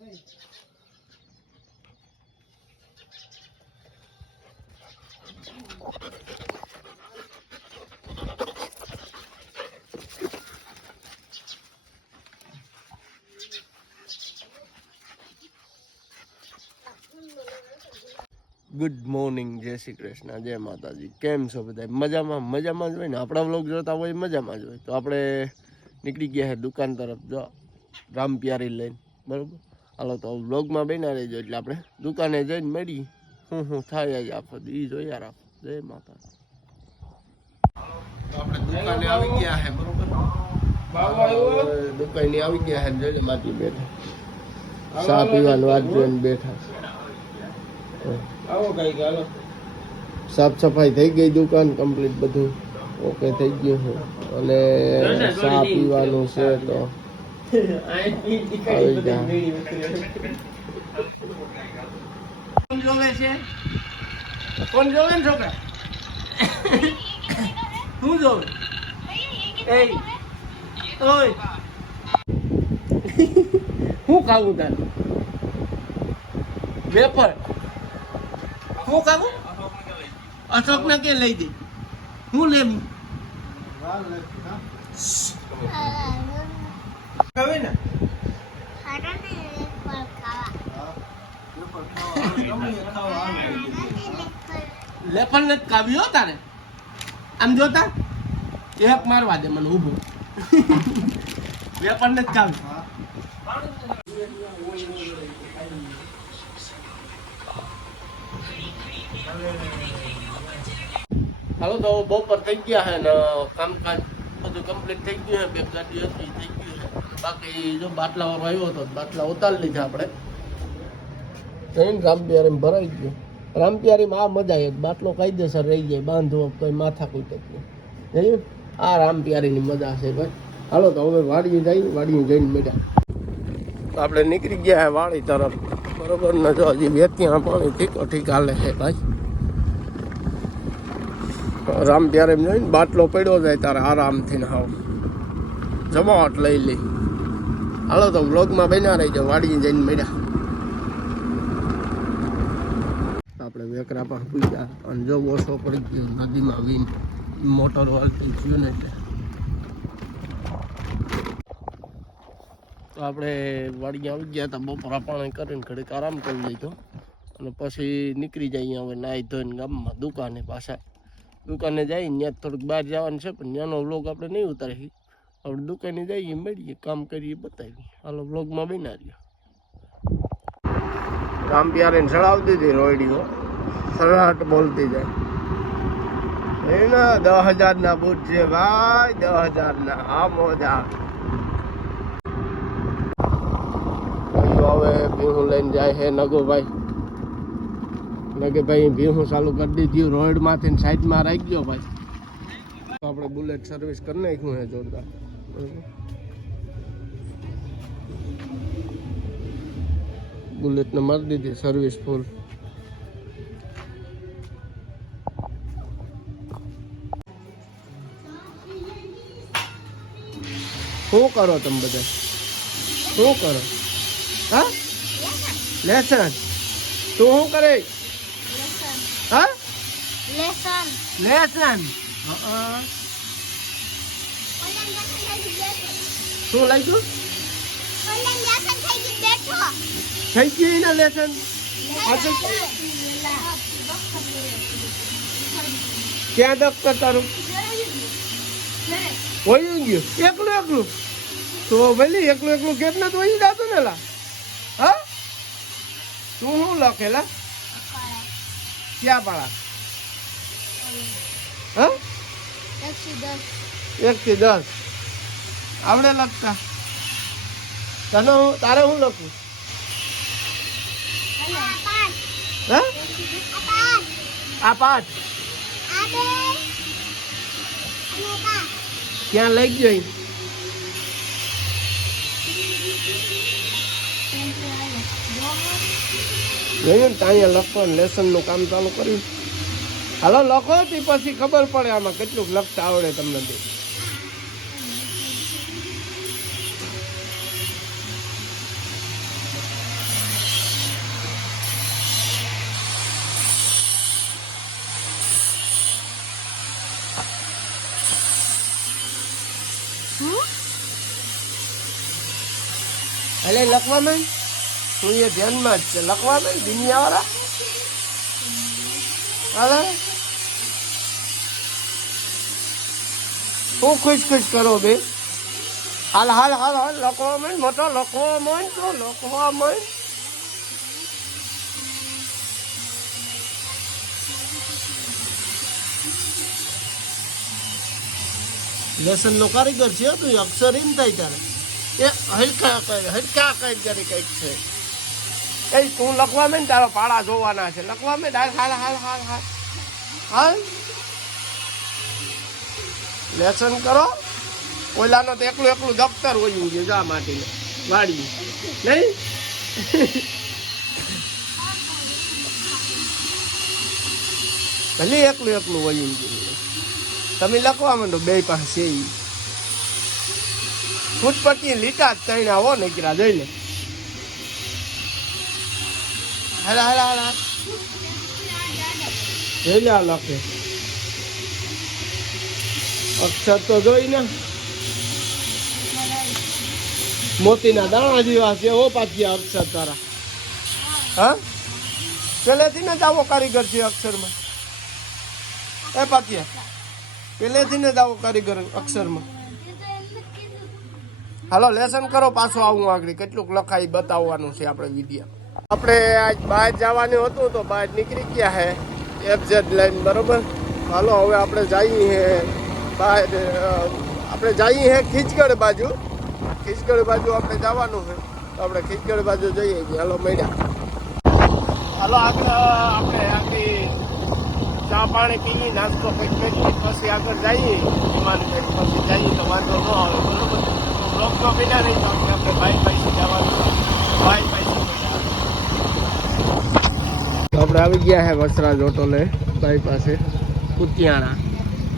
Good morning, જય શ્રી કૃષ્ણ, જય માતાજી. કેમ છો બધા? મજામાં? મજામાં જ હોય ને. આપણા વ્લોગ જોતા હોય મજામાં જ હોય. તો આપણે નીકળી ગયા છે દુકાન તરફ, જો રામ પ્યારી લઈને, બરાબર. હાલો તો વ્લોગમાં બેના રહેજો, એટલે આપણે દુકાને જઈને મળી હું થાય જ આખો ઈ જોઈએ રાખો. જય માતાજી. આપણે દુકાને આવી ગયા છે, બરોબર. દુકાને આવી ગયા છે, જોઈ માટી બેઠા ચા પીવાનું વાત જોઈને બેઠા. સાફ સફાઈ થઈ ગઈ, દુકાન કમ્પ્લીટ બધું ઓકે થઈ ગયું છે. અને ચા પીવાનું છે તો આવી જા. કોણ જોવે ને છોકરા? શું જોવે? ઓય હું ખાવું તારે? વેફર હું ખાવું? અશોક ને કે લઈ દે. હું લેવું હવે ને લેફર ને કાવી હો તારે. આમ જોતા એક મારવા દે મને ઊભો. લેફર ને કાવી. હાલો તો બપોર થઈ ગયા છે ને કામકાજ બધું કમ્પ્લીટ થઈ ગયું છે. બે ગાડી હતી થઈ ગયું છે. બાકી જો બાટલા વાળો આવ્યો હતો, બાટલા ઉતારી લીધા આપણે. રામપિયારી ભરાઈ ગયું. રામપિયારીમાં આ મજા આવે, બાટલો કાયદેસર રહી જાય, બાંધવો કોઈ માથા કોઈ તકલીફ નહીં. આ રામપિયારીની મજા છે ભાઈ. હાલો તો હવે વાડીએ જઈએ, વાડીએ જઈને બેઠા તો આપણે નીકળી ગયા છે વાડી તરફ, બરોબર ને. જો હજી વેત્યા પાણી ઠીકો ઠીક હાલે છે ભાઈ. રામ પ્યારે એમ જોઈને બાટલો પડ્યો જાય તારે આરામથી ને હાવ જમાવટ લઈ લે. હાલો તો વ્લોગમાં બન્યા રહી જાઓ, વાડીએ જઈને મળ્યા. આપણે વેકરા પર પૂછ્યા અને જો ઓછો પડી ગયો નદીમાં વીન મોટર વાળતી થયું ને એટલે. તો આપણે વાડીએ આવી ગયા હતા, બપોરા પાણી કરીને ઘડીક આરામ કરી લીધો અને પછી નીકળી જાય હવે નાહી ધોઈને ગામમાં દુકાને. પાછા દુકાને જઈએ, ત્યાં થોડુંક બહાર જવાનું છે પણ ત્યાંનો વ્લોગ આપણે નહીં ઉતારી. આપણે દુકાને જઈએ, મળીએ, કામ કરીએ, બતાવીએ. હાલો વ્લોગમાં બના રહીએ. રામ પ્યારે ચડાવતી હતી રોયડીઓ, સરાટ બોલતી જાય. એના 10,000 બૂટ છે ભાઈ, 10,000 આ મોજા. હવે ભીહું લઈને જાય છે નગોભાઈ. નગે ભાઈ ભીહું ચાલુ કરી દીધું રોડમાંથી સાઈડમાં રાખી ગયો ભાઈ. આપણે બુલેટ સર્વિસ કરી નાખ્યું છે જોરદાર. બુલેટને મારી દીધી સર્વિસ ફૂલ. શું કરો તમે બધા? શું કરો? હા, લેસન. તું શું કરે? હા, લેસન. લેસન. શું લાગ્યું? થઈ ગયું એના લેસન. ક્યાં દફતર તારું? વયું ગયું એકલું એકલું? તો ભલે એકલું એકલું કેટ ને તો વહી જતું ને લા. હા, તું શું લખેલા? ક્યાં પાડા? હા, 1 થી 10 આવડે લખતા? તને તારે શું લખવું? હા, આ 5 ક્યાં લઈ ગયો? જોયું ને ત્યાં લખવાનું લેસનનું કામ ચાલુ કર્યું. હાલો લખો તે પછી ખબર પડે આમાં કેટલુંક લખતા આવડે તમને. એટલે લખવા માંડ તું એ ધ્યાનમાં જ છે લખવા માંડ દુનિયાવાળા હાલે હું ખુશ ખુશ કરો બે હાલ હાલ હાલ હાલ લખવા માંડ મોટો લખવા માંડ તો લખવા માંડ લેસન નો કારીગર છે તું અક્ષર એમ થાય તારે એ હલકા કરી કંઈક છે એ તું લખવા માંડ તારો પાડા જોવાના છે લખવા માંડ હાલ હાલ હાલ હાલ હાલ હાલ લેસન કરો ઓલાનો તો એકલું દફતર હોય ગયું જા માટીને વાળી નહીં ભલે એકલું હોય ગયું તમે લખવા માંડો બે પાસે ફૂટપટ્ટી લીટા જ તઈને આવો ને કીરા જોઈ લે હાલા હાલા હાલા જોઈ લે લખે અક્ષર તો જોઈ ને મોતીના દાણા જેવા છે ઓ પાછી અક્ષર તારા હા પેલેથી ને જ આવો કારીગર છે અક્ષરમાં એ પાતિયા પેલેથી ને જ આવો કારીગર અક્ષરમાં હાલો લેસન કરો પાછું આવું આગળ કેટલુંક લખાઈ બતાવવાનું છે આપણે વિડીયો આપણે આજ બહાર જવાનું હતું તો બહાર નીકળી ગયા હે FZ લાઈન બરોબર હાલો હવે આપણે જઈએ હે બહાર આપણે જઈએ હે ખીચગઢ બાજુ આપણે જવાનું છે તો આપણે ખીચગઢ બાજુ જઈએ હાલો મળ્યા હાલો આગળ આપણે આગળ ચા પાણી પીએ નાસ્તો કંઈક પછી આગળ જઈએ પછી જઈએ તો વાંધો ન આવે બરોબર બ્લોકનો વિના નહીં તો આપણે ભાઈ પાસે જવાનું આપણે આવી ગયા હે વસરાજ હોટલે ભાઈ પાસે કુતિયાણા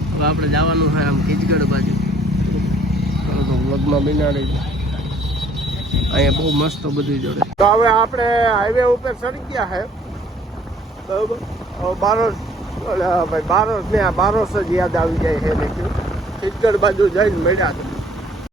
હવે આપણે જવાનું છે આમ ખીચગઢ બાજુ તો બ્લોગમાં વિના રહી અહીંયા બહુ મસ્ત બધું જોડે તો હવે આપણે હાઈવે ઉપર ચડી ગયા હે બરોબર બારોસ ભાઈ બારોસ ને આ બારોસ જ યાદ આવી જાય છે ખીચગઢ બાજુ જઈને મળ્યા હતા